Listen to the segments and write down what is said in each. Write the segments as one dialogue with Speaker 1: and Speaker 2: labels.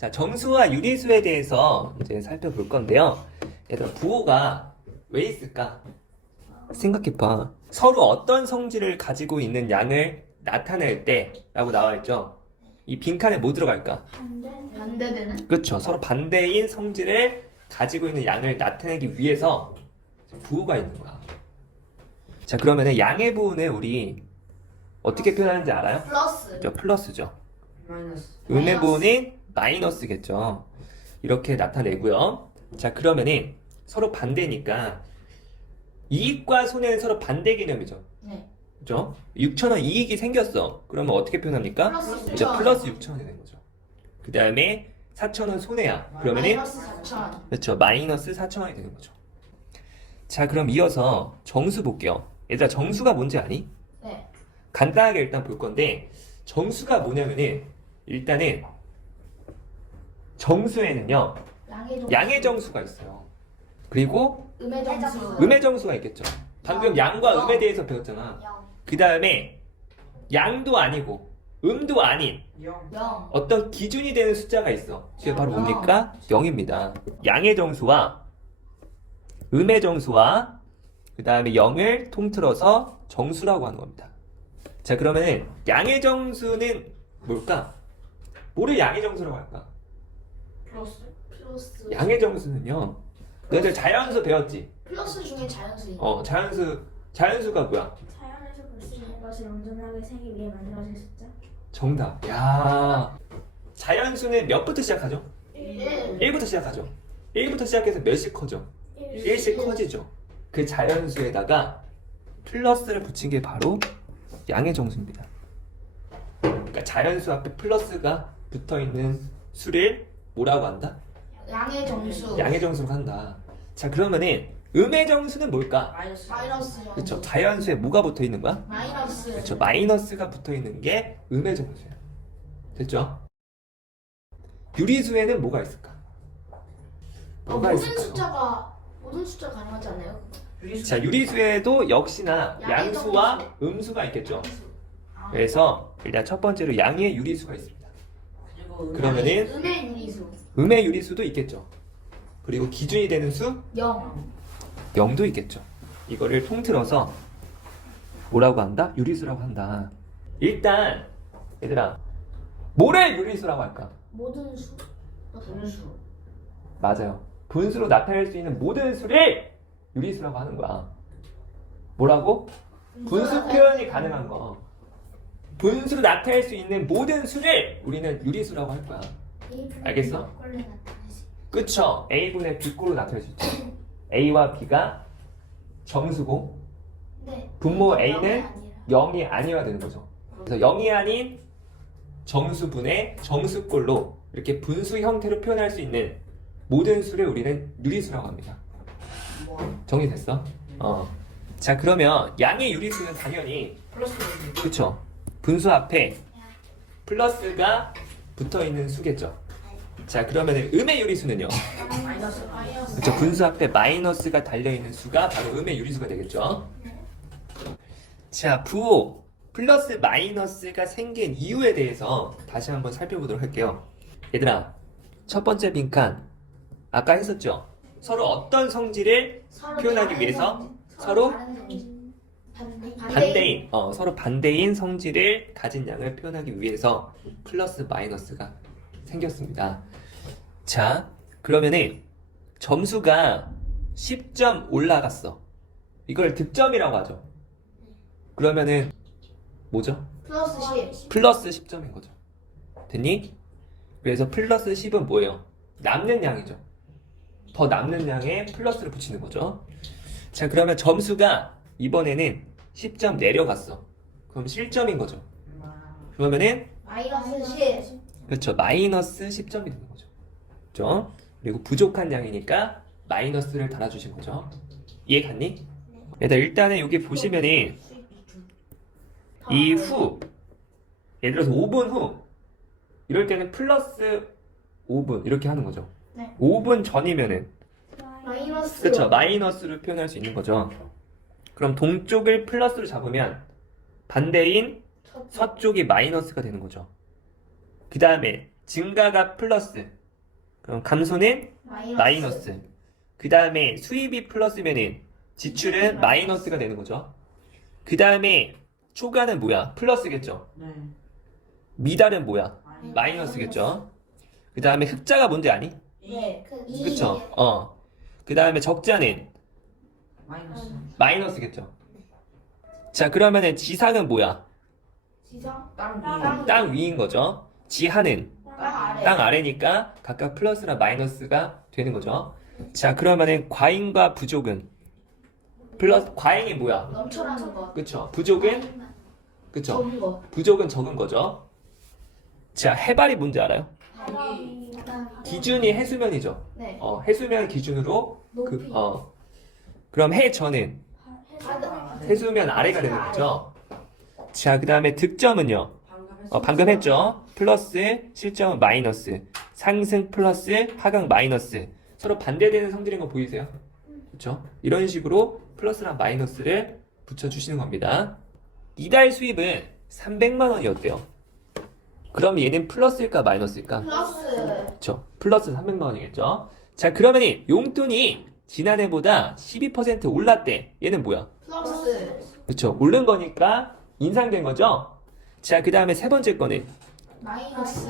Speaker 1: 자, 정수와 유리수에 대해서 이제 살펴볼 건데요. 얘들아, 부호가 왜 있을까? 생각해봐. 서로 어떤 성질을 가지고 있는 양을 나타낼 때 라고 나와 있죠. 이 빈칸에 뭐 들어갈까?
Speaker 2: 반대되는?
Speaker 1: 그렇죠. 서로 반대인 성질을 가지고 있는 양을 나타내기 위해서 부호가 있는 거야. 자, 그러면은 양의 부호는 우리 어떻게 표현하는지 알아요?
Speaker 2: 플러스.
Speaker 1: 저 플러스죠.
Speaker 3: 마이너스
Speaker 1: 음의
Speaker 2: 마이너스.
Speaker 1: 부호는 마이너스겠죠. 이렇게 나타내고요. 자, 그러면은 서로 반대니까 이익과 손해는 서로 반대 개념이죠.
Speaker 2: 네.
Speaker 1: 그죠? 6천원 이익이 생겼어. 그러면 어떻게 표현합니까?
Speaker 2: 플러스
Speaker 1: 이제
Speaker 2: 6천.
Speaker 1: 플러스 6천원이 되는 거죠. 그 다음에 4천원 손해야. 그러면은
Speaker 2: 마이너스 4천.
Speaker 1: 그렇죠. 마이너스 4천원이 되는 거죠. 자, 그럼 이어서 정수 볼게요. 얘들아, 정수가 뭔지 아니?
Speaker 2: 네.
Speaker 1: 간단하게 일단 볼 건데 정수가 뭐냐면은 일단은 정수에는요
Speaker 2: 양의 정수.
Speaker 1: 양의 정수가 있어요. 그리고
Speaker 2: 음의 정수.
Speaker 1: 음의 정수가 있겠죠. 방금 양과 음에 대해서 배웠잖아.
Speaker 2: 영.
Speaker 1: 그 다음에 양도 아니고 음도 아닌
Speaker 3: 영
Speaker 2: 영.
Speaker 1: 어떤 기준이 되는 숫자가 있어. 그게 바로 뭡니까? 0입니다. 양의 정수와 음의 정수와 그 다음에 0을 통틀어서 정수라고 하는 겁니다. 자, 그러면은 양의 정수는 뭘까? 뭐를 양의 정수라고 할까?
Speaker 2: 플러스. 플러스.
Speaker 1: 양의 정수는요. 너희들 자연수 배웠지?
Speaker 2: 플러스 중에 자연수인.
Speaker 1: 어, 자연수, 자연수가 뭐야?
Speaker 4: 자연에서 볼 수 있는 것을 온전하게 세기 위해 만들어진 숫자.
Speaker 1: 정답. 야 자연수는 몇부터 시작하죠?
Speaker 2: 일.
Speaker 1: 1부터 시작하죠. 1부터 시작해서 몇씩 커져? 1씩 커지죠. 그 자연수에다가 플러스를 붙인 게 바로 양의 정수입니다. 그러니까 자연수 앞에 플러스가 붙어 있는 수를 뭐라고 한다?
Speaker 2: 양의 정수.
Speaker 1: 양의 정수로 한다. 자, 그러면은 음의 정수는 뭘까?
Speaker 3: 마이너스
Speaker 2: 마이너스.
Speaker 1: 그렇죠. 자연수에 뭐가 붙어 있는 거야?
Speaker 2: 마이너스.
Speaker 1: 그렇죠. 마이너스가 붙어 있는 게 음의 정수야. 됐죠? 유리수에는 뭐가 있을까?
Speaker 2: 어,
Speaker 1: 뭐가
Speaker 2: 모든
Speaker 1: 있을까요?
Speaker 2: 숫자가 모든 숫자 가능하지 않나요?
Speaker 3: 유리수
Speaker 1: 자, 유리수에도 역시나
Speaker 2: 양의
Speaker 1: 양수와
Speaker 2: 정수.
Speaker 1: 음수가 있겠죠.
Speaker 2: 아.
Speaker 1: 그래서 일단 첫 번째로 양의 유리수가 있습니다. 그러면은
Speaker 2: 음의 유리수.
Speaker 1: 음의 유리수도 있겠죠. 그리고 기준이 되는 수
Speaker 2: 영.
Speaker 1: 0도 있겠죠. 이거를 통틀어서 뭐라고 한다? 유리수라고 한다. 일단 얘들아 뭐를 유리수라고 할까?
Speaker 2: 모든 수.
Speaker 3: 분수
Speaker 1: 맞아요. 분수로 나타낼 수 있는 모든 수를 유리수라고 하는 거야. 뭐라고? 분수 표현이 가능한 거. 분수로 나타낼 수 있는 모든 수를 우리는 유리수라고 할 거야. 알겠어? 그쵸? A분의 B꼴로 나타낼 수 있죠. A와 B가 정수고
Speaker 2: 네.
Speaker 1: 분모 A는
Speaker 2: 아니라.
Speaker 1: 0이 아니어야 되는 거죠. 그래서 0이 아닌 정수분의 정수꼴로 이렇게 분수 형태로 표현할 수 있는 모든 수를 우리는 유리수라고 합니다.
Speaker 3: 뭐
Speaker 1: 정리됐어? 어. 자 그러면 양의 유리수는 당연히
Speaker 3: 플러스
Speaker 1: 그쵸? 분수 앞에 플러스가 붙어 있는 수겠죠. 자 그러면 음의 유리수는요? 그쵸? 분수 앞에 마이너스가 달려 있는 수가 바로 음의 유리수가 되겠죠. 자 부호 플러스 마이너스가 생긴 이유에 대해서 다시 한번 살펴보도록 할게요. 얘들아 첫 번째 빈칸 아까 했었죠? 서로 어떤 성질을 표현하기 위해서
Speaker 2: 성-
Speaker 1: 서로.
Speaker 2: 반대.
Speaker 1: 반대인 어, 서로 반대인 성질을 가진 양을 표현하기 위해서 플러스 마이너스가 생겼습니다. 자, 그러면은 점수가 10점 올라갔어. 이걸 득점이라고 하죠. 그러면은 뭐죠?
Speaker 2: 플러스 10.
Speaker 1: 플러스 10점인 거죠. 됐니? 그래서 플러스 10은 뭐예요? 남는 양이죠. 더 남는 양에 플러스를 붙이는 거죠. 자, 그러면 점수가 이번에는 10점 내려갔어. 그럼 실점인 거죠. 그러면은
Speaker 2: 마이너스 10.
Speaker 1: 그렇죠. 마이너스 10점이 되는 거죠. 그렇죠? 그리고 부족한 양이니까 마이너스를 달아주신 거죠. 이해 갔니? 얘들 일단은 여기 보시면은 이 후, 예를 들어서 5분 후, 이럴 때는 플러스 5분 이렇게 하는 거죠.
Speaker 2: 네.
Speaker 1: 5분 전이면은
Speaker 2: 마이너스.
Speaker 1: 그렇죠. 마이너스를 표현할 수 있는 거죠. 그럼 동쪽을 플러스로 잡으면 반대인
Speaker 2: 첫-
Speaker 1: 서쪽이 마이너스가 되는 거죠. 그 다음에 증가가 플러스. 그럼 감소는 마이너스. 그 다음에 수입이 플러스면은 지출은 마이너스가 되는 거죠. 그 다음에 초과는 뭐야? 플러스겠죠.
Speaker 3: 네.
Speaker 1: 미달은 뭐야? 마이너스겠죠. 그 다음에 흑자가 뭔지 아니?
Speaker 2: 네. 그 이.
Speaker 1: 그쵸? 어. 그 다음에 적자는
Speaker 3: 마이너스.
Speaker 1: 마이너스겠죠. 자, 그러면은 지상은 뭐야?
Speaker 2: 지성.
Speaker 3: 땅
Speaker 2: 땅.
Speaker 3: 위.
Speaker 1: 땅 위인 거죠. 지하는
Speaker 2: 땅 아래.
Speaker 1: 땅 아래니까 각각 플러스나 마이너스가 되는 거죠. 자, 그러면은 과잉과 부족은 플러스 과잉이 뭐야?
Speaker 2: 넘쳐나는 거.
Speaker 1: 그쵸? 부족은 그쵸?
Speaker 2: 적은 거.
Speaker 1: 부족은 적은 거죠. 자, 해발이 뭔지 알아요?
Speaker 2: 바람이.
Speaker 1: 기준이 해수면이죠.
Speaker 2: 네.
Speaker 1: 어, 해수면 기준으로
Speaker 2: 높이.
Speaker 1: 그 어. 그럼 해전은
Speaker 2: 바다.
Speaker 1: 해수면 아래가 되는 거죠. 자, 그 다음에 득점은요.
Speaker 3: 방금
Speaker 1: 어, 방금 했죠. 플러스, 실점은 마이너스, 상승 플러스, 하강 마이너스. 서로 반대되는 성질인 거 보이세요? 그렇죠? 이런 식으로 플러스랑 마이너스를 붙여주시는 겁니다. 이달 수입은 300만 원이었대요. 그럼 얘는 플러스일까 마이너스일까?
Speaker 2: 플러스.
Speaker 1: 그렇죠. 플러스 300만 원이겠죠. 자, 그러면 용돈이 지난해보다 12% 올랐대. 얘는 뭐야?
Speaker 2: 플러스.
Speaker 1: 그렇죠. 오른 거니까 인상된 거죠. 자, 그 다음에 세 번째 거는
Speaker 2: 마이너스.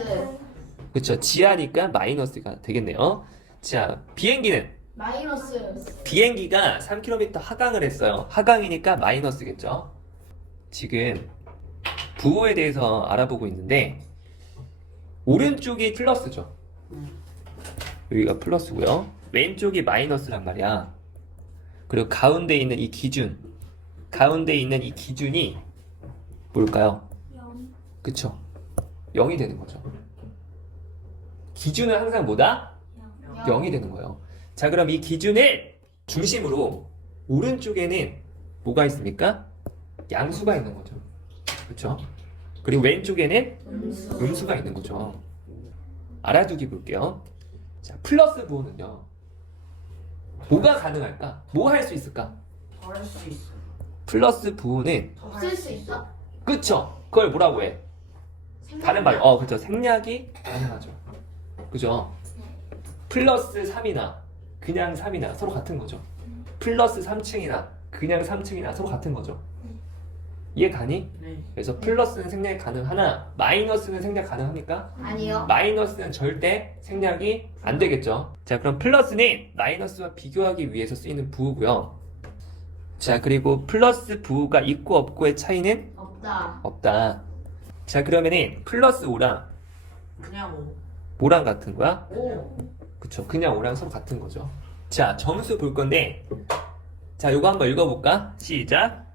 Speaker 1: 그렇죠. 지하니까 마이너스가 되겠네요. 자, 비행기는
Speaker 2: 마이너스.
Speaker 1: 비행기가 3km 하강을 했어요. 하강이니까 마이너스겠죠. 지금 부호에 대해서 알아보고 있는데 오른쪽이 플러스죠. 여기가 플러스고요. 왼쪽이 마이너스란 말이야. 그리고 가운데 있는 이 기준, 가운데 있는 이 기준이 뭘까요? 그쵸? 0이 되는 거죠. 기준은 항상 뭐다? 0이 되는 거예요. 자, 그럼 이 기준을 중심으로 오른쪽에는 뭐가 있습니까? 양수가 있는 거죠. 그렇죠? 그리고 왼쪽에는
Speaker 2: 음수.
Speaker 1: 음수 가 있는 거죠. 알아두기 볼게요. 자, 플러스 부호는요. 뭐가 가능할까? 뭐 할 수 있을까?
Speaker 3: 더할 수 있어.
Speaker 1: 플러스 부호는
Speaker 2: 없앨 수 있어?
Speaker 1: 그쵸? 그걸 뭐라고 해? 다른 말, 어, 그쵸. 생략이 가능하죠. 그죠? 플러스 3이나 그냥 3이나 서로 같은 거죠. 플러스 3층이나 그냥 3층이나 서로 같은 거죠. 이해 가니?
Speaker 3: 네.
Speaker 1: 그래서 플러스는 생략이 가능하나 마이너스는 생략 가능합니까?
Speaker 2: 아니요.
Speaker 1: 마이너스는 절대 생략이 안 되겠죠. 자, 그럼 플러스는 마이너스와 비교하기 위해서 쓰이는 부호고요. 자, 그리고 플러스 부호가 있고 없고의 차이는
Speaker 2: 없다.
Speaker 1: 없다. 자, 그러면은 플러스 5랑
Speaker 3: 그냥 오.
Speaker 1: 뭐랑 같은 거야?
Speaker 3: 오.
Speaker 1: 그쵸. 그냥 5랑 서로 같은 거죠. 자, 점수 볼 건데 자, 요거 한번 읽어볼까? 시작.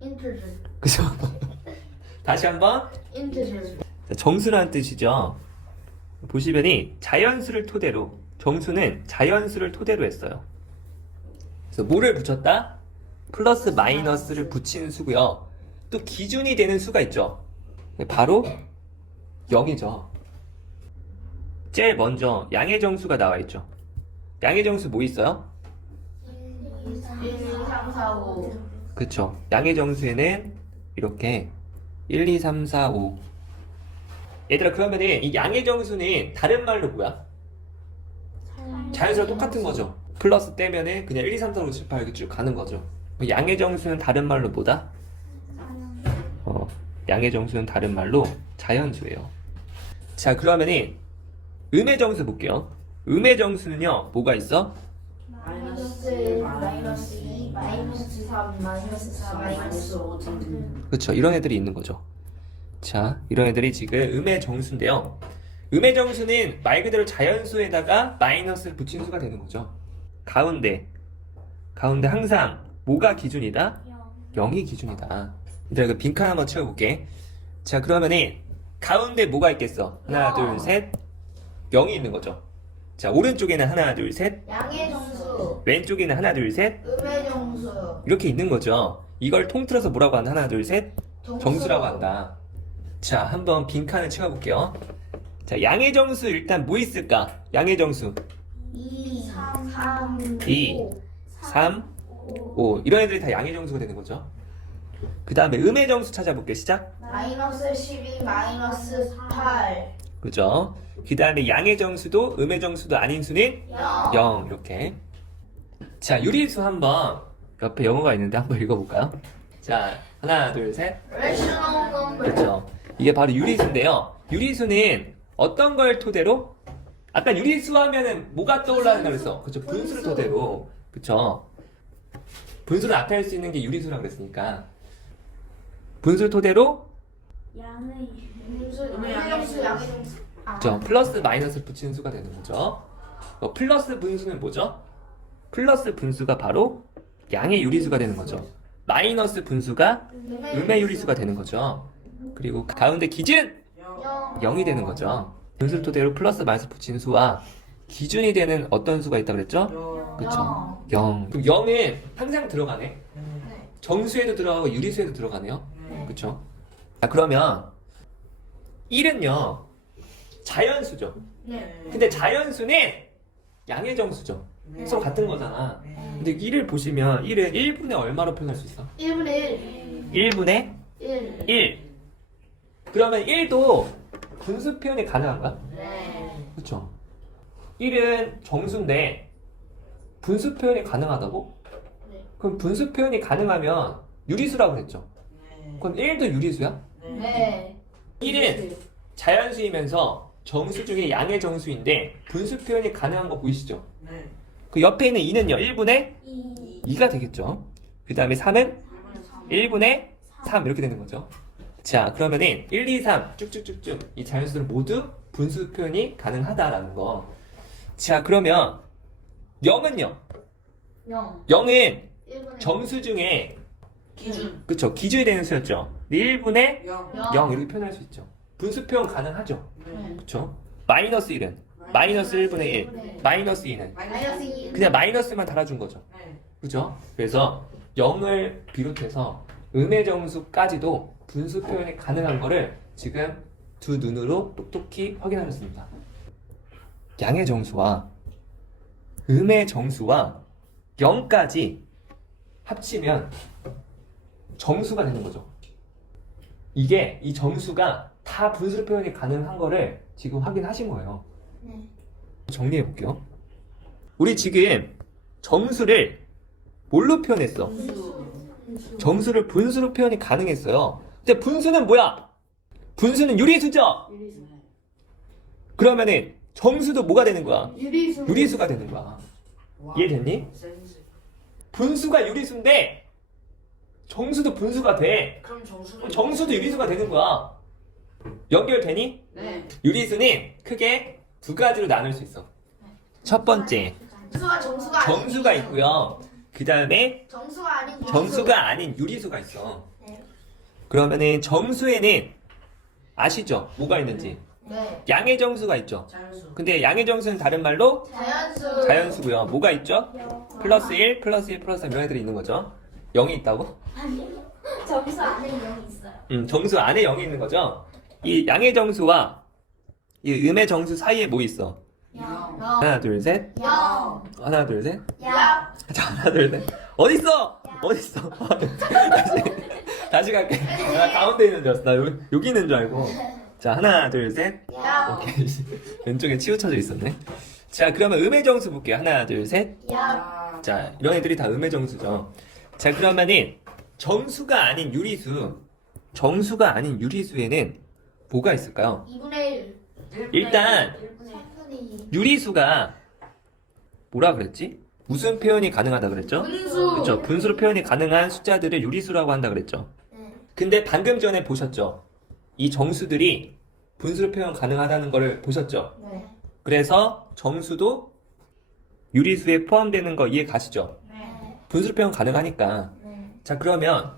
Speaker 2: 인트즈.
Speaker 1: 그죠? 다시 한번. 자, 정수라는 뜻이죠. 보시면이 자연수를 토대로 정수는 자연수를 토대로 했어요. 그래서 뭐를 붙였다? 플러스 마이너스를 붙이는 수고요. 또 기준이 되는 수가 있죠. 바로 0이죠. 제일 먼저 양의 정수가 나와 있죠. 양의 정수 뭐 있어요?
Speaker 2: 1, 2, 3, 4, 5.
Speaker 1: 그쵸. 양의 정수에는 이렇게 1, 2, 3, 4, 5. 얘들아, 그러면은 이 양의 정수는 다른 말로 뭐야? 자연수랑 똑같은 거죠. 플러스 떼면은 그냥 1, 2, 3, 4, 5, 6, 7, 8 이렇게 쭉 가는 거죠. 양의 정수는 다른 말로 뭐다? 어, 양의 정수는 다른 말로 자연수예요. 자, 그러면은 음의 정수 볼게요. 음의 정수는요, 뭐가 있어?
Speaker 2: 마이너스, 마이너스 2, 마이너스 3, 마이너스 4, 마이너스
Speaker 3: 마이너스 5 등등.
Speaker 1: 그렇죠. 이런 애들이 있는 거죠. 자, 이런 애들이 지금 음의 정수인데요. 음의 정수는 말 그대로 자연수에다가 마이너스를 붙인 수가 되는 거죠. 가운데, 가운데 항상 뭐가 기준이다? 0 이 기준이다. 얘들아, 그 빈칸 한번 채워볼게. 자, 그러면은 가운데 뭐가 있겠어? 하나,
Speaker 2: 영.
Speaker 1: 둘, 셋. 0이 있는 거죠. 자, 오른쪽에는 하나, 둘, 셋.
Speaker 2: 양의 정수,
Speaker 1: 왼쪽에는 하나, 둘, 셋.
Speaker 2: 음의 정수,
Speaker 1: 이렇게 있는 거죠. 이걸 통틀어서 뭐라고 한다? 하나, 둘, 셋.
Speaker 2: 정수.
Speaker 1: 정수라고 한다. 자, 한번 빈칸을 채워볼게요. 자, 양의 정수 일단 뭐 있을까? 양의 정수
Speaker 2: 2, 3, 3,
Speaker 1: 이. 3, 5 이런 애들이 다 양의 정수가 되는 거죠. 그 다음에 음의 정수 찾아볼게요. 시작.
Speaker 2: 마이너스 12, 마이너스 8,
Speaker 1: 그죠? 그 다음에 양의 정수도 음의 정수도 아닌 수는
Speaker 2: 영.
Speaker 1: 0 이렇게 자 유리수 한번 옆에 영어가 있는데 한번 읽어볼까요? 자 하나 둘 셋
Speaker 2: Rational number.
Speaker 1: 그렇죠 이게 바로 유리수인데요 유리수는 어떤 걸 토대로? 아까 유리수 하면은 뭐가 떠올라는가 그랬어 그렇죠 분수를
Speaker 2: 분수.
Speaker 1: 토대로 그렇죠 분수를 나타낼 수 있는 게 유리수라고 그랬으니까 분수를 토대로
Speaker 4: 양의
Speaker 2: 분수,
Speaker 3: 음의
Speaker 2: 양의. 아.
Speaker 1: 그렇죠 플러스 마이너스 붙이는 수가 되는 거죠 어, 플러스 분수는 뭐죠? 플러스 분수가 바로 양의 유리수가 되는 거죠 마이너스 분수가 음의 유리수가 되는 거죠. 그리고 가운데 기준
Speaker 3: 영.
Speaker 2: 0.
Speaker 1: 0이 되는 거죠. 분수를 토대로 플러스 마이너스 붙인 수와 기준이 되는 어떤 수가 있다고 그랬죠?
Speaker 3: 영.
Speaker 1: 그쵸. 0. 그럼 0은 항상 들어가네.
Speaker 3: 네.
Speaker 1: 정수에도 들어가고 유리수에도 들어가네요.
Speaker 3: 네.
Speaker 1: 그쵸? 자, 그러면 1은요. 자연수죠.
Speaker 3: 네.
Speaker 1: 근데 자연수는 양의 정수죠.
Speaker 3: 네.
Speaker 1: 서로 같은 거잖아.
Speaker 3: 네.
Speaker 1: 근데 1을 보시면 1은 1분의 얼마로 표현할 수 있어?
Speaker 2: 1분의 1.
Speaker 1: 1분의
Speaker 2: 1.
Speaker 1: 1. 그러면 1도 분수 표현이 가능한가?
Speaker 2: 네.
Speaker 1: 그렇죠. 1은 정수인데 분수 표현이 가능하다고?
Speaker 2: 네.
Speaker 1: 그럼 분수 표현이 가능하면 유리수라고 그랬죠.
Speaker 3: 네.
Speaker 1: 그럼 1도 유리수야?
Speaker 2: 네.
Speaker 1: 1은 자연수이면서 정수 중에 양의 정수인데 분수 표현이 가능한 거 보이시죠?
Speaker 3: 네.
Speaker 1: 그 옆에 있는 2는요. 1분의
Speaker 4: 2
Speaker 1: 2가 되겠죠. 그 다음에 3은 1분의 3 이렇게 되는 거죠. 자, 그러면은 1, 2, 3 쭉쭉쭉쭉 이 자연수들은 모두 분수 표현이 가능하다라는 거. 자, 그러면 0은요.
Speaker 2: 0.
Speaker 1: 0은
Speaker 2: 1분의
Speaker 1: 정수 중에
Speaker 3: 기준.
Speaker 1: 그쵸 기준이 되는 수였죠. 1분의
Speaker 3: 영.
Speaker 1: 0 이렇게 표현할 수 있죠. 분수 표현 가능하죠.
Speaker 3: 네.
Speaker 1: 그쵸? 마이너스 1은 마이너스 1분의 1
Speaker 2: 1.
Speaker 1: 마이너스 2는
Speaker 2: 마이너스 2.
Speaker 1: 그냥 마이너스만 달아준 거죠.
Speaker 3: 네.
Speaker 1: 그죠? 그래서 0을 비롯해서 음의 정수까지도 분수 표현이 가능한 거를 지금 두 눈으로 똑똑히 확인하셨습니다. 양의 정수와 음의 정수와 0까지 합치면 정수가 되는 거죠. 이게 이 정수가 다 분수 표현이 가능한 거를 지금 확인하신 거예요.
Speaker 2: 네.
Speaker 1: 정리해 볼게요. 우리 지금 정수를 뭘로 표현했어? 정수를 분수로 표현이 가능했어요. 근데 분수는 뭐야? 분수는 유리수죠?
Speaker 3: 유리수. 네.
Speaker 1: 그러면은 정수도 뭐가 되는 거야?
Speaker 2: 유리수.
Speaker 1: 유리수가 되는 거야.
Speaker 3: 와.
Speaker 1: 이해됐니? 분수가 유리수인데 정수도 분수가 돼.
Speaker 3: 그럼
Speaker 1: 그럼 정수도 유리수가 되는 거야. 연결되니?
Speaker 3: 네.
Speaker 1: 유리수는 크게 두 가지로 나눌 수 있어. 첫 번째,
Speaker 2: 정수가 정수가 아닌
Speaker 1: 정수가
Speaker 2: 유리수.
Speaker 1: 있고요. 그 다음에
Speaker 2: 정수가 아닌 유리수.
Speaker 1: 정수가 아닌 유리수가 있어.
Speaker 2: 네.
Speaker 1: 그러면은 정수에는 아시죠? 뭐가 있는지.
Speaker 2: 네.
Speaker 1: 양의 정수가 있죠.
Speaker 3: 자연수.
Speaker 1: 근데 양의 정수는 다른 말로
Speaker 2: 자연수.
Speaker 1: 자연수고요. 뭐가 있죠? 플러스 1, 플러스 1, 플러스 3 이런 애들이 있는 거죠. 0이 있다고?
Speaker 4: 아니 점수 안에 0이 있어요
Speaker 1: 음, 정수 안에 0이 있는 거죠. 이 양의 정수와 이 음의 정수 사이에 뭐 있어? 하나, 둘, 셋.
Speaker 2: 영.
Speaker 1: 하나, 둘, 셋.
Speaker 2: 야.
Speaker 1: 자, 하나, 둘, 셋. 어딨어? 어딨어? 다시, 다시 갈게. 나 가운데 있는 줄 알았어. 나 여기, 여기 있는 줄 알고. 자, 하나, 둘, 셋.
Speaker 2: 야.
Speaker 1: 오케이. 왼쪽에 치우쳐져 있었네. 자, 그러면 음의 정수 볼게요. 하나, 둘, 셋.
Speaker 2: 야.
Speaker 3: 야.
Speaker 1: 자, 이런 애들이 다 음의 정수죠. 자, 그러면은 정수가 아닌 유리수, 정수가 아닌 유리수에는 뭐가 있을까요?
Speaker 2: 2분의 1.
Speaker 1: 일단
Speaker 2: 3분의 2.
Speaker 1: 유리수가 뭐라 그랬지? 무슨 표현이 가능하다 그랬죠?
Speaker 2: 분수.
Speaker 1: 그렇죠. 분수로 표현이 가능한 숫자들을 유리수라고 한다 그랬죠.
Speaker 2: 네.
Speaker 1: 근데 방금 전에 보셨죠? 이 정수들이 분수로 표현 가능하다는 거를 보셨죠?
Speaker 2: 네.
Speaker 1: 그래서 정수도 유리수에 포함되는 거 이해 가시죠?
Speaker 2: 네.
Speaker 1: 분수로 표현 가능하니까.
Speaker 2: 네.
Speaker 1: 자, 그러면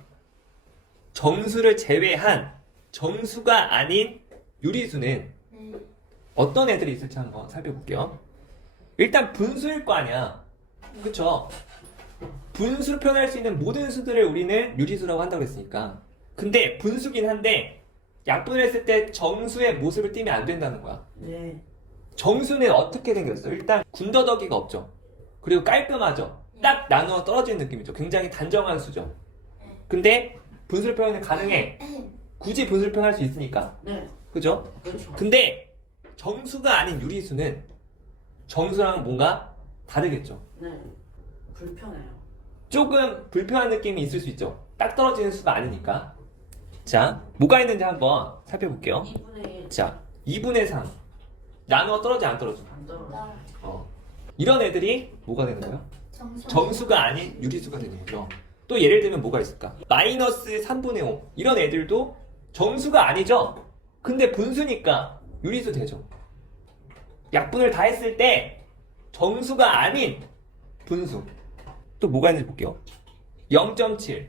Speaker 1: 정수를 제외한 정수가 아닌 유리수는
Speaker 2: 네.
Speaker 1: 어떤 애들이 있을지 한번 살펴볼게요. 일단 분수일 거 아니야. 그쵸? 분수로 표현할 수 있는 모든 수들을 우리는 유리수라고 한다고 했으니까. 근데 분수긴 한데 약분을 했을 때 정수의 모습을 띠면 안 된다는 거야.
Speaker 3: 네.
Speaker 1: 정수는 어떻게 생겼어? 일단 군더더기가 없죠. 그리고 깔끔하죠. 딱 나누어 떨어지는 느낌이죠. 굉장히 단정한 수죠. 근데 분수를 표현은 가능해. 굳이 분수를 표현할 수 있으니까.
Speaker 3: 네.
Speaker 1: 그죠?
Speaker 3: 그렇죠.
Speaker 1: 근데 정수가 아닌 유리수는 정수랑 뭔가 다르겠죠.
Speaker 3: 네. 불편해요.
Speaker 1: 조금 불편한 느낌이 있을 수 있죠. 딱 떨어지는 수가 아니니까. 자, 뭐가 있는지 한번 살펴볼게요.
Speaker 3: 2분의 1.
Speaker 1: 자, 2분의 3. 나누어 떨어지 안 떨어져?
Speaker 3: 안 떨어져.
Speaker 1: 어. 이런 애들이 뭐가 되는 거예요?
Speaker 2: 정수.
Speaker 1: 정수가 아닌 유리수가 되는 거죠. 또 예를 들면 뭐가 있을까? 마이너스 3분의 5. 이런 애들도 정수가 아니죠? 근데 분수니까 유리수 되죠. 약분을 다 했을 때 정수가 아닌 분수. 또 뭐가 있는지 볼게요. 0.7.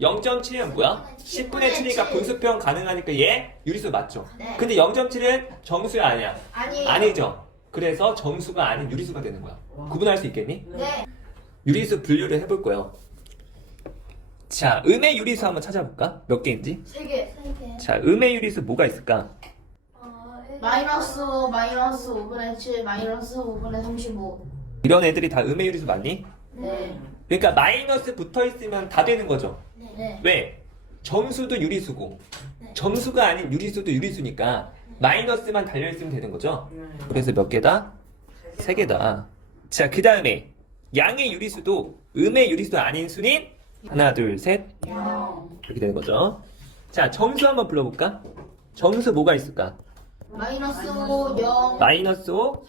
Speaker 1: 0.7은 뭐야? 10분의 7이니까 분수평 가능하니까 얘 유리수 맞죠?
Speaker 2: 네.
Speaker 1: 근데 0.7은 정수야 아니야?
Speaker 2: 아니에요.
Speaker 1: 아니죠. 그래서 정수가 아닌 유리수가 되는 거야.
Speaker 3: 와.
Speaker 1: 구분할 수 있겠니?
Speaker 2: 네.
Speaker 1: 유리수 분류를 해볼 거예요. 자, 음의 유리수 한번 찾아볼까? 몇 개인지?
Speaker 2: 세 개.
Speaker 4: 세 개.
Speaker 1: 자, 음의 유리수 뭐가 있을까?
Speaker 2: 마이너스 5, 마이너스 5분의 7, 마이너스 5분의 35.
Speaker 1: 이런 애들이 다 음의 유리수 맞니?
Speaker 2: 네.
Speaker 1: 그러니까 마이너스 붙어 있으면 다 되는 거죠.
Speaker 2: 네.
Speaker 1: 왜? 정수도 유리수고
Speaker 4: 네.
Speaker 1: 정수가 아닌 유리수도 유리수니까 마이너스만 달려 있으면 되는 거죠.
Speaker 3: 네.
Speaker 1: 그래서 몇 개다? 세 개다. 자, 그 다음에 양의 유리수도 음의 유리수도 아닌 수는 하나, 둘, 셋
Speaker 3: 영.
Speaker 1: 이렇게 되는 거죠. 자, 정수 한번 불러볼까? 정수 뭐가 있을까?
Speaker 2: 마이너스 5, 0,
Speaker 1: 마이너스 5,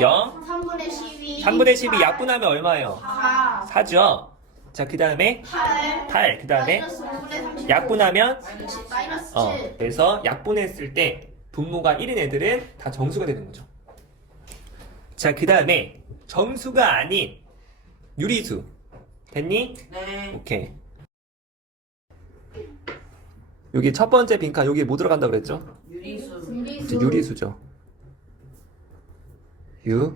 Speaker 2: 0,
Speaker 1: 0,
Speaker 2: 3분의 12,
Speaker 1: 3분의 12 약분하면 얼마예요?
Speaker 2: 4,
Speaker 1: 4죠? 자, 그 다음에
Speaker 2: 8,
Speaker 1: 8, 그 다음에
Speaker 2: 마이너스 5분의 35.
Speaker 1: 약분하면
Speaker 2: 마이너스 7.
Speaker 1: 어, 그래서 약분했을 때 분모가 1인 애들은 다 정수가 되는 거죠. 자, 그 다음에 정수가 아닌 유리수. 됐니?
Speaker 3: 네.
Speaker 1: 오케이. 여기 첫 번째 빈칸, 여기 뭐 들어간다고 그랬죠?
Speaker 3: 유리수.
Speaker 1: 유리수죠. 유,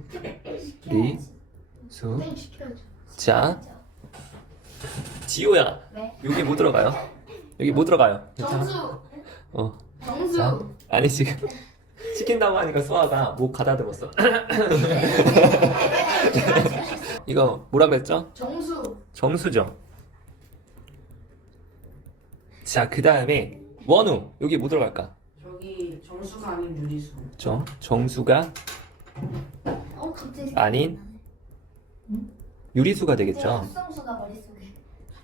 Speaker 1: 리, 수. 자, 지호야.
Speaker 2: 네.
Speaker 1: 여기 뭐 들어가요? 여기 뭐 들어가요? 괜찮아?
Speaker 2: 정수.
Speaker 1: 어.
Speaker 2: 정수.
Speaker 1: 자, 아니 지금 시킨다고 하니까 수아가 목 가다듬었어. 이거 뭐라고 했죠?
Speaker 2: 정수.
Speaker 1: 정수죠. 자, 그 다음에 원우 여기 뭐 들어갈까?
Speaker 3: 저기 정수가 아닌 유리수.
Speaker 1: 저 정수가
Speaker 4: 어 갑자기
Speaker 1: 아닌 유리수가 되겠죠.
Speaker 4: 합성수가 머릿속에.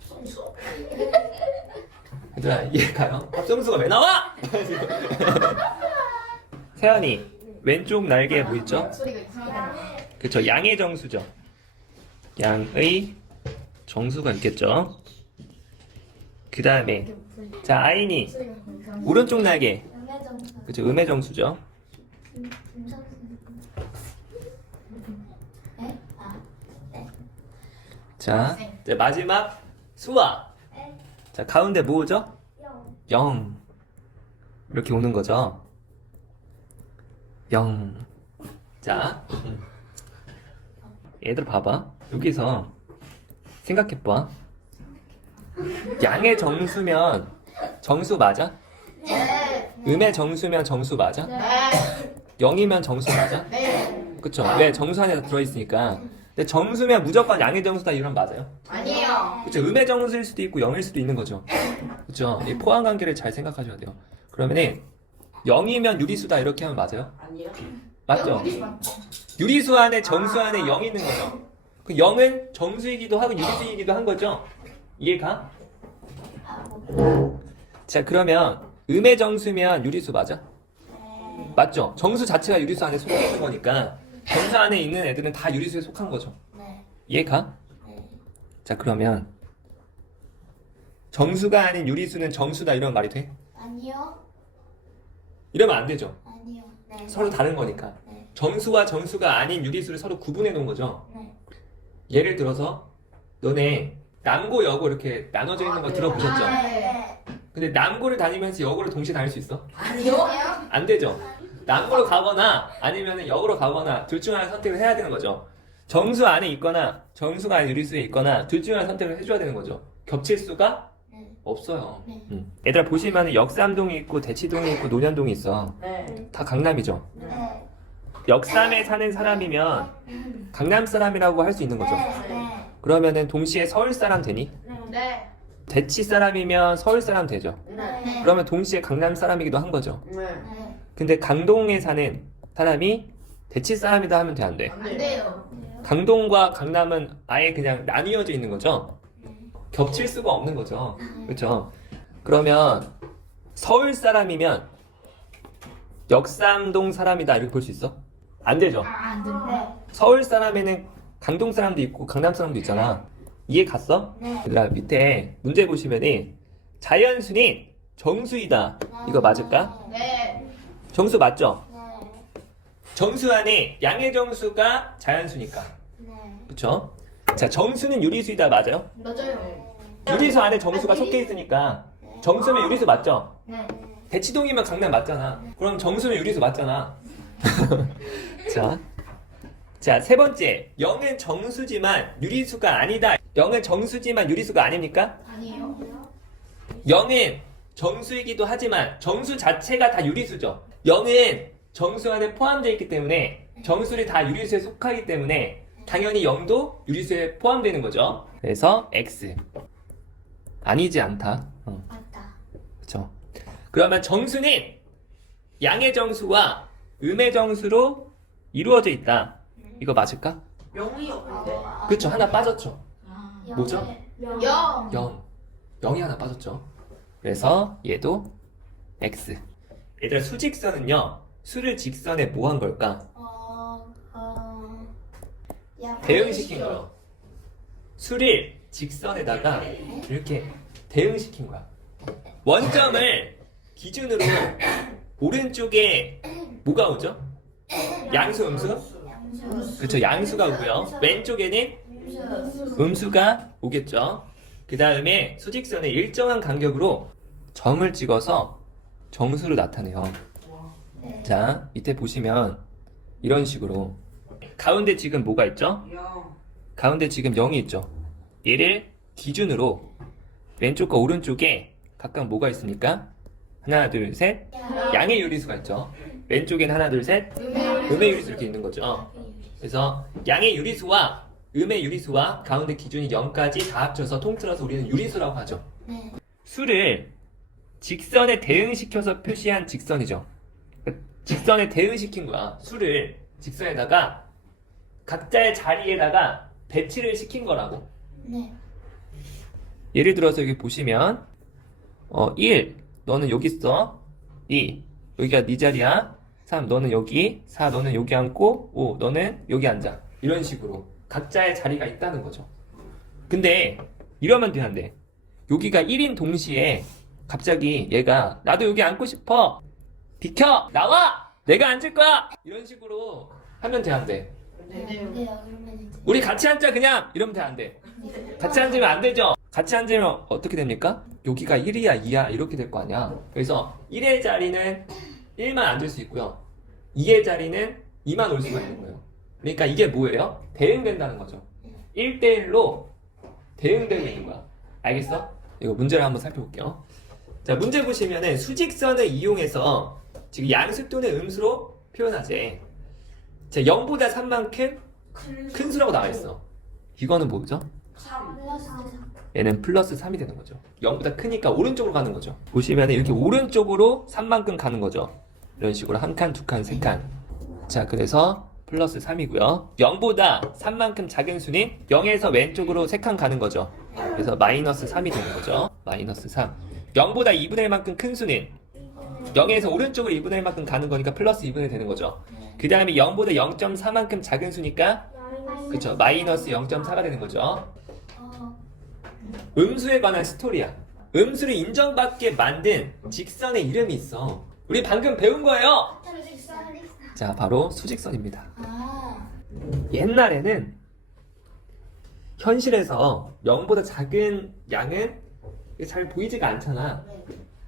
Speaker 3: 정수?
Speaker 1: 얘들아 이해 가요? 합성수가 왜 나와? 세연이 왼쪽 날개에 뭐 있죠?
Speaker 2: 소리가 이상하게.
Speaker 1: 그쵸 양의 정수죠. 양의 정수가 있겠죠. 그 다음에 자
Speaker 4: 이상해.
Speaker 1: 오른쪽 날개. 그쵸 음의 정수죠. 자 이제 마지막.
Speaker 4: 네.
Speaker 1: 자 가운데 뭐 오죠?
Speaker 4: 영.
Speaker 1: 0 이렇게 오는 거죠. 0 자, 얘들 봐봐. 여기서 생각해봐. 양의 정수면 정수 맞아?
Speaker 2: 네.
Speaker 1: 음의 정수면 정수 맞아?
Speaker 2: 네.
Speaker 1: 0이면 정수 맞아?
Speaker 2: 네.
Speaker 1: 그쵸? 왜? 정수 안에 들어있으니까. 근데 정수면 무조건 양의 정수다 이런 맞아요?
Speaker 2: 아니에요.
Speaker 1: 그쵸? 음의 정수일 수도 있고 0일 수도 있는 거죠. 그쵸? 이 포항 관계를 잘 생각하셔야 돼요. 그러면은 0이면 유리수다 이렇게 하면 맞아요?
Speaker 3: 아니요.
Speaker 1: 맞죠?
Speaker 2: 유리수 맞죠?
Speaker 1: 유리수 안에 정수 안에 0이 있는 거죠. 그 0은 정수이기도 하고 유리수이기도 한 거죠. 이해가? 자 그러면 음의 정수면 유리수 맞아? 맞죠? 정수 자체가 유리수 안에 속해 있는 거니까 정수 안에 있는 애들은 다 유리수에 속한 거죠.
Speaker 4: 네.
Speaker 1: 이해가?
Speaker 4: 네.
Speaker 1: 자 그러면 정수가 아닌 유리수는 정수다 이런 말이 돼?
Speaker 4: 아니요.
Speaker 1: 이러면 안 되죠.
Speaker 4: 아니요. 네.
Speaker 1: 서로 다른 거니까.
Speaker 4: 네.
Speaker 1: 정수와 정수가 아닌 유리수를 서로 구분해 놓은 거죠.
Speaker 4: 네.
Speaker 1: 예를 들어서 너네 남고 여고 이렇게 나눠져 있는 거
Speaker 3: 아, 네.
Speaker 1: 들어보셨죠?
Speaker 2: 아,
Speaker 4: 네.
Speaker 1: 근데 남고를 다니면서 여고를 동시에 다닐 수 있어?
Speaker 3: 아니요.
Speaker 1: 안 되죠. 남고로 가거나 아니면 여고로 가거나 둘 중 하나 선택을 해야 되는 거죠. 정수 안에 있거나 정수가 아닌 유리수에 있거나 둘 중 하나 선택을 해줘야 되는 거죠. 겹칠 수가
Speaker 4: 네.
Speaker 1: 없어요.
Speaker 4: 네.
Speaker 1: 음. 얘들아 보시면 역삼동이 있고 대치동이 있고 논현동이 있어.
Speaker 3: 네.
Speaker 1: 다 강남이죠.
Speaker 4: 네.
Speaker 1: 역삼에 사는 사람이면 강남 사람이라고 할 수 있는 거죠.
Speaker 4: 네.
Speaker 1: 그러면은 동시에 서울 사람 되니?
Speaker 2: 네.
Speaker 1: 대치 사람이면 서울 사람 되죠.
Speaker 3: 네.
Speaker 4: 네.
Speaker 1: 그러면 동시에 강남 사람이기도 한 거죠.
Speaker 3: 네.
Speaker 4: 네.
Speaker 1: 근데 강동에 사는 사람이 대치 사람이다 하면 돼 안 돼?
Speaker 2: 안 돼요.
Speaker 1: 강동과 강남은 아예 그냥 나뉘어져 있는 거죠. 겹칠 수가 없는 거죠. 그렇죠? 그러면 서울 사람이면 역삼동 사람이다 이렇게 볼 수 있어? 안 되죠.
Speaker 2: 안 된대.
Speaker 1: 서울 사람에는 강동 사람도 있고 강남 사람도 있잖아. 이해 갔어?
Speaker 2: 네.
Speaker 1: 얘들아 밑에 문제 보시면은 자연수는 정수이다. 이거 맞을까?
Speaker 2: 네.
Speaker 1: 정수 맞죠?
Speaker 2: 네.
Speaker 1: 정수 안에 양의 정수가 자연수니까.
Speaker 2: 네.
Speaker 1: 그쵸? 자, 정수는 유리수이다 맞아요?
Speaker 2: 맞아요.
Speaker 1: 유리수 안에 정수가 섞여 있으니까 정수면 유리수 맞죠?
Speaker 2: 네.
Speaker 1: 대치동이면 강남 맞잖아. 그럼 정수면 유리수 맞잖아. 자. 자, 세 번째. 0은 정수지만 유리수가 아니다. 0은 정수지만 유리수가 아닙니까?
Speaker 2: 아니에요.
Speaker 1: 0은 정수이기도 하지만 정수 자체가 다 유리수죠. 0은 정수 안에 포함되어 있기 때문에 정수를 다 유리수에 속하기 때문에 당연히 0도 유리수에 포함되는 거죠. 그래서 X. 아니지 않다. 어,
Speaker 2: 맞다.
Speaker 1: 그렇죠. 그러면 정수는 양의 정수와 음의 정수로 이루어져 있다. 이거 맞을까?
Speaker 3: 명이 없는데.
Speaker 1: 그렇죠. 하나 빠졌죠.
Speaker 3: 아,
Speaker 1: 뭐죠?
Speaker 2: 영.
Speaker 1: 0. 0이 하나 빠졌죠. 그래서 얘도 X. 얘들아 수직선은요. 수를 직선에 뭐 한 걸까?
Speaker 2: 어. 어. 야.
Speaker 1: 대응시킨 거요. 수를 직선에다가 이렇게 대응시킨 거야. 원점을 기준으로 오른쪽에 뭐가 오죠? 양수, 음수? 그렇죠. 양수가 오고요. 왼쪽에는 음수가 오겠죠. 그 다음에 수직선에 일정한 간격으로 점을 찍어서 정수를 나타내요.
Speaker 3: 와.
Speaker 1: 자, 밑에 보시면 이런 식으로 가운데 지금 뭐가 있죠?
Speaker 3: 영.
Speaker 1: 가운데 지금 0이 있죠. 얘를 기준으로 왼쪽과 오른쪽에 각각 뭐가 있습니까? 하나, 둘, 셋. 양의 유리수가 있죠. 왼쪽엔 하나, 둘, 셋. 음의 유리수 이렇게 있는 거죠. 그래서 양의 유리수와 음의 유리수와 가운데 기준이 0까지 다 합쳐서 통틀어서 우리는 유리수라고 하죠.
Speaker 2: 네.
Speaker 1: 수를 직선에 대응시켜서 표시한 직선이죠. 그러니까 직선에 대응시킨 거야. 수를 직선에다가 각자의 자리에다가 배치를 시킨 거라고.
Speaker 2: 네.
Speaker 1: 예를 들어서 여기 보시면 어, 1 너는 여기 있어 2 여기가 네 자리야 3 너는 여기 4 너는 여기 앉고 5 너는 여기 앉아. 이런 식으로 각자의 자리가 있다는 거죠. 근데 이러면 되는데 여기가 1인 동시에 갑자기 얘가 나도 여기 앉고 싶어. 비켜 나와! 내가 앉을 거야! 이런 식으로 하면 돼안돼?
Speaker 3: 네.
Speaker 1: 우리 같이 앉자 그냥! 이러면 돼안돼? 같이 앉으면 안 되죠? 같이 앉으면 어떻게 됩니까? 여기가 1이야 2야 이렇게 될 거 아니야. 그래서 1의 자리는 1만 앉을 수 있고요 2의 자리는 2만 올 수가 있는 거예요 그러니까 이게 뭐예요? 대응된다는 거죠 1대1로 대응되고 있는 거야 알겠어? 이거 문제를 한번 살펴볼게요 자 문제 보시면은 수직선을 이용해서 지금 양수 또는 음수로 표현하지 자 0보다 3만큼 큰 수라고 나와 있어 이거는 뭐죠?
Speaker 3: 3.
Speaker 1: 얘는 플러스 3이 되는 거죠. 0보다 크니까 오른쪽으로 가는 거죠. 보시면 이렇게 오른쪽으로 3만큼 가는 거죠. 이런 식으로 한 칸, 두 칸, 세 칸. 자, 그래서 플러스 3이고요. 0보다 3만큼 작은 수는 0에서 왼쪽으로 3칸 가는 거죠. 그래서 마이너스 3이 되는 거죠. 마이너스 3. 0보다 2분의 1만큼 큰 수는 0에서 오른쪽으로 2분의 1만큼 가는 거니까 플러스 2분의 1 되는 거죠. 그 다음에 0보다 0.4만큼 작은 수니까 그쵸 마이너스 0.4가 되는 거죠.
Speaker 2: 어.
Speaker 1: 음수에 관한 스토리야. 음수를 인정받게 만든 직선의 이름이 있어. 우리 방금 배운 거예요. 자, 바로 수직선입니다.
Speaker 2: 아.
Speaker 1: 옛날에는 현실에서 0보다 작은 양은 잘 보이지가 않잖아.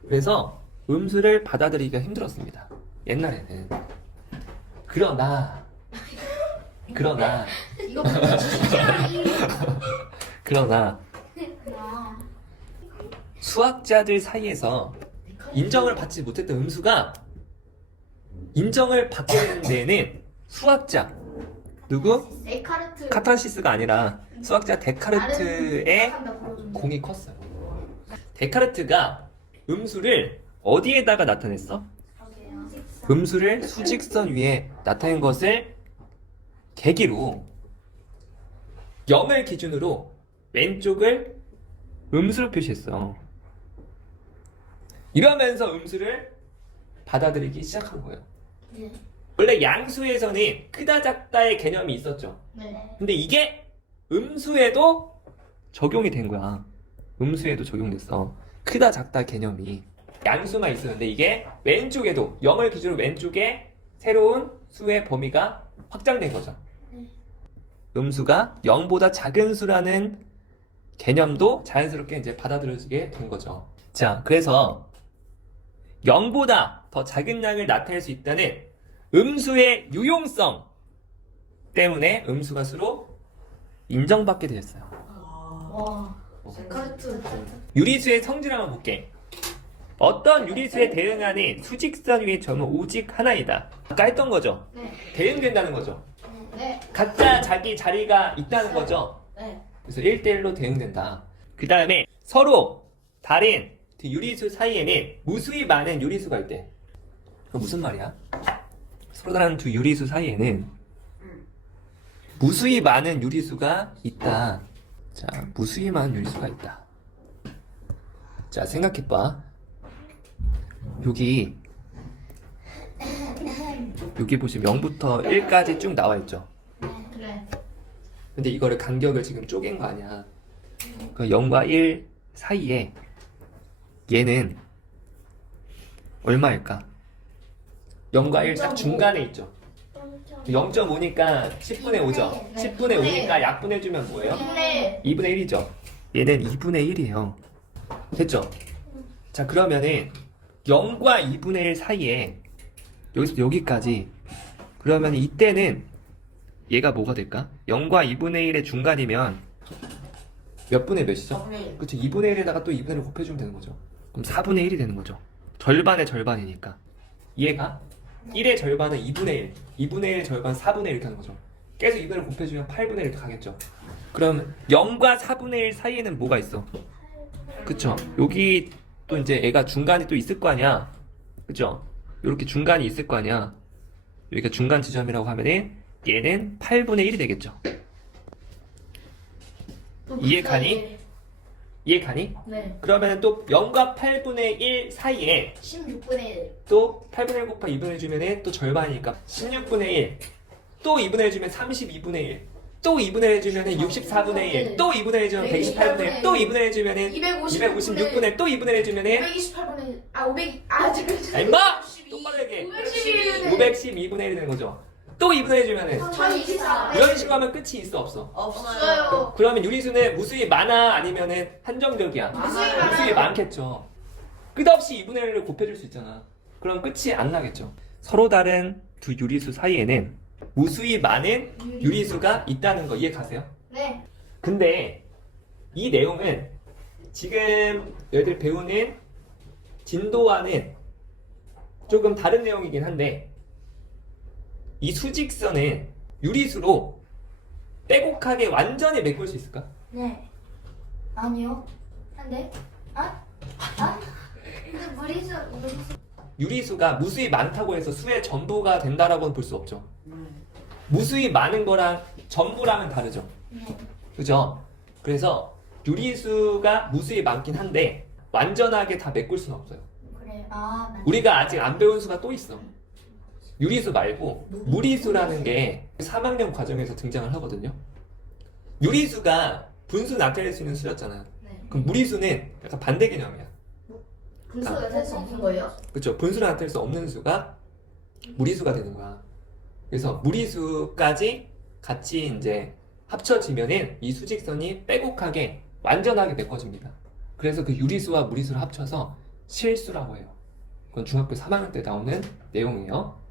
Speaker 1: 그래서 음수를 받아들이기가 힘들었습니다. 옛날에는. 그러나, 그러나, 그러나
Speaker 2: 아.
Speaker 1: 수학자들 사이에서 인정을 받지 못했던 음수가 인정을 받게 되는 데에는 수학자 누구?
Speaker 2: 에카르트.
Speaker 1: 카타시스가 아니라 수학자 데카르트의 공이 컸어요. 데카르트가 음수를 어디에다가 나타냈어? 음수를 수직선 위에 나타낸 것을 계기로 0을 기준으로 왼쪽을 음수로 표시했어. 이러면서 음수를 받아들이기 시작한 거예요.
Speaker 2: 네.
Speaker 1: 원래 양수에서는 크다 작다의 개념이 있었죠.
Speaker 2: 네.
Speaker 1: 근데 이게 음수에도 적용이 된 거야. 음수에도 적용됐어. 크다 작다 개념이 양수만 있었는데 이게 왼쪽에도 0을 기준으로 왼쪽에 새로운 수의 범위가 확장된 거죠. 음수가 0보다 작은 수라는 개념도 자연스럽게 이제 받아들여지게 된 거죠. 자, 그래서 0보다 더 작은 양을 나타낼 수 있다는 음수의 유용성 때문에 음수가 수로 인정받게 되었어요.
Speaker 2: 와.
Speaker 3: 카르트.
Speaker 1: 유리수의 성질 한번 볼게. 어떤 유리수에 대응하는 수직선 위의 점은 오직 하나이다. 아까 했던 거죠.
Speaker 2: 네.
Speaker 1: 대응된다는 거죠.
Speaker 2: 네.
Speaker 1: 각자 자기 자리가 있다는 거죠.
Speaker 2: 네.
Speaker 1: 그래서 1대1로 대응된다. 그 다음에 서로 다른 그 유리수 사이에는 무수히 많은 유리수가 있대. 그 무슨 말이야? 서로 다른 두 유리수 사이에는 무수히 많은 유리수가 있다. 자, 무수히 많은 유리수가 있다. 자, 생각해봐. 여기, 여기 보시면 0부터 1까지 쭉 나와 있죠.
Speaker 2: 네.
Speaker 1: 근데 이거를 간격을 지금 쪼갠 거 아니야. 그 0과 1 사이에 얘는 얼마일까? 0과 1 딱 중간에 있죠. 0.5니까 10분의 5죠.
Speaker 2: 네.
Speaker 1: 10분의 5니까 약분해주면 뭐예요?
Speaker 2: 네.
Speaker 1: 2분의 1이죠. 얘는 2분의 1이에요. 됐죠? 자, 그러면은 0과 2분의 1 사이에 여기서 여기까지 그러면 이때는 얘가 뭐가 될까? 0과 2분의 1의 중간이면 몇 분의 몇이죠? 그쵸 2분의 1에다가 또 2분의 1을 곱해주면 되는 거죠 그럼 4분의 1이 되는 거죠 절반의 절반이니까 이해가? 1의 절반은 2분의 1 2분의 1의 절반 4분의 1 이렇게 하는 거죠 계속 2분의 1을 곱해주면 8분의 1 이렇게 가겠죠 그럼 0과 4분의 1 사이에는 뭐가 있어? 그쵸 여기 또 이제 애가 중간이 또 있을 거 아니야 그쵸? 이렇게 중간이 있을 거 아니야 여기가 중간 지점이라고 하면은 얘는 8분의 1이 되겠죠 이해 가니? 이해 가니?
Speaker 2: 네.
Speaker 1: 그러면 또 0과 8분의 1 사이에
Speaker 2: 16분의 1.
Speaker 1: 또 8분의 1 곱하 2분의 1 주면 또 절반이니까 16분의 1. 또 2분의 1 주면 32분의 1. 또 2분의 1 주면 64분의 1. 또 2분의 1 주면 128분의 1. 또 2분의 1 주면 256분의 1. 또 2분의 1 주면
Speaker 2: 528분의 1. 아, 500. 아, 지금.
Speaker 1: 아 임마! 똑바로 얘기해
Speaker 2: 512.
Speaker 1: 512분의 1이 되는 거죠 또 2분의 1 주면은
Speaker 2: 1024.
Speaker 1: 이런 식으로 하면 끝이 있어 없어
Speaker 2: 없어요.
Speaker 1: 그러면 유리수는 무수히 많아 아니면은 한정적이야
Speaker 2: 무수히
Speaker 1: 무수히
Speaker 2: 많아요.
Speaker 1: 많겠죠. 끝없이 2분의 1을 곱해줄 수 있잖아. 그럼 끝이 안 나겠죠. 서로 다른 두 유리수 사이에는 무수히 많은 유리수가 있다는 거 이해 가세요?
Speaker 2: 네.
Speaker 1: 근데 이 내용은 지금 너희들 배우는 진도와는 조금 다른 내용이긴 한데 이 수직선은 유리수로 빼곡하게 완전히 메꿀 수 있을까?
Speaker 2: 네. 아니요. 한데? 아? 아? 근데 무리수, 무리수.
Speaker 1: 유리수가 무수히 많다고 해서 수의 전부가 된다라고는 볼 수 없죠.
Speaker 3: 음.
Speaker 1: 무수히 많은 거랑 전부랑은 다르죠.
Speaker 2: 네.
Speaker 1: 그죠? 그래서 유리수가 무수히 많긴 한데 완전하게 다 메꿀 수는 없어요.
Speaker 2: 그래. 아, 맞네.
Speaker 1: 우리가 아직 안 배운 수가 또 있어. 유리수 말고 무리수라는 게 3학년 과정에서 등장을 하거든요. 유리수가 분수 나타낼 수 있는 수였잖아.
Speaker 2: 네.
Speaker 1: 그럼 무리수는 약간 반대 개념이야.
Speaker 2: 분수가 될수 없는 거예요?
Speaker 1: 그렇죠. 분수를 나타낼 수 없는 수가 무리수가 되는 거야. 그래서 무리수까지 같이 이제 합쳐지면은 이 수직선이 빼곡하게 완전하게 메꿔집니다. 그래서 그 유리수와 무리수를 합쳐서 실수라고 해요. 그건 중학교 3학년 때 나오는 내용이에요.